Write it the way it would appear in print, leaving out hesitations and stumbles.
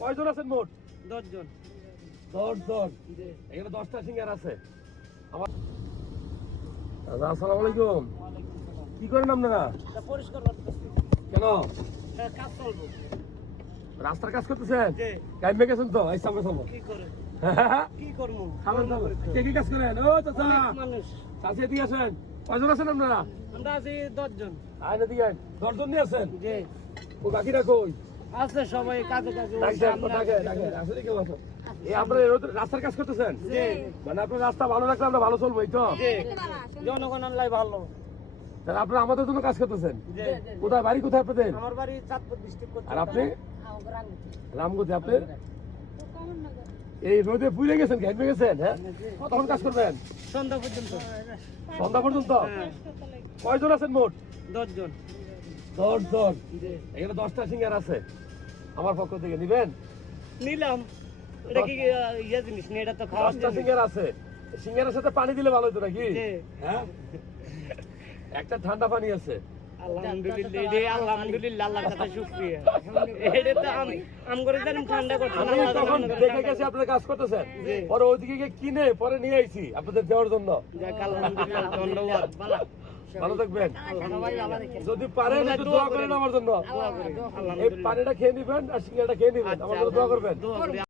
কয়জন আছেন মোট? 10 জন। 10 জন। এখানে 10টা সিঙ্গার আছে। আমার আসসালামু আলাইকুম। কি করেন আপনারা? এটা পরিষ্কার করতেছি। কেন? কাজ চলবে। রাস্তার কাজ করতেছেন? জি। কাইমে গেছেন তো? এই সামনে সামনে। কি করে? কি করবো? সামনে সামনে। কে কি কাজ করেন? ও চাচা। অনেক মানুষ। চাচা এদিকে আসেন। কয়জন আছেন আপনারা? আমরা আছি 10 জন। আইন এদিকে আইন। 10 জন নিয়ে আছেন? জি। ও বাকিরা কই? আছে সবাই কাজে কাজে। আসলে কেমন আছো? এই আপনারা রাস্তার কাজ করতেছেন? জি। মানে আপনার রাস্তা ভালো রাখলে আমরা ভালো চলবো, এই তো? জি। জনগণ আল্লাহ ভালো। তাহলে আপনারা আমাদের জন্য কাজ করতেছেন? জি। কোথায় বাড়ি, কোথায় আপনাদের? আমার বাড়ি চাঁদপুর ডিস্ট্রিক্ট। আর আপনি? রামগতি। আপনি এই রোদে পুড়ে গেছেন, ঘেমে গেছেন? হ্যাঁ, কতক্ষণ কাজ করবেন? সন্ধ্যা পর্যন্ত। সন্ধ্যা পর্যন্ত? হ্যাঁ। কয়জন আছেন মোট? 10 জন। 10 জন। জি। এখানে 10টা সিঙ্গার আছে আমার পক্ষ থেকে, নিবেন? নিলাম। এটা কি ইয়ে জিনিস না, এটা তো খাওয়ার 10টা জিনিস। সিঙ্গার আছে। সিঙ্গারের সাথে পানি দিলে ভালো হতো নাকি? জি। হ্যাঁ, একটা ঠান্ডা পানি আছে। আলহামদুলিল্লাহ, এই আলহামদুলিল্লাহ, আল্লাহর কাছে শুকরিয়া। এটা তো আমি করে জানি ঠান্ডা করতে না, আমি আল্লাহ তখন জানে করে দেখে ঠান্ডা গেছি আপনারা কাজ করতেছেন, জি। পরে ওইদিকে গিয়ে কিনে পরে নিয়ে আইছি আপনাদের দেওয়ার জন্য। যাক আলহামদুলিল্লাহ, ধন্যবাদ। ভালো থাকবেন। আলহামদুলিল্লাহ। যদি পারেন একটু দোয়া করেন আমার জন্য। দোয়া করি। এই পানিটা খেয়ে নিবেন আর সিঙ্গারটা খেয়ে নিবেন, আমার জন্য দোয়া করবেন। দোয়া করি।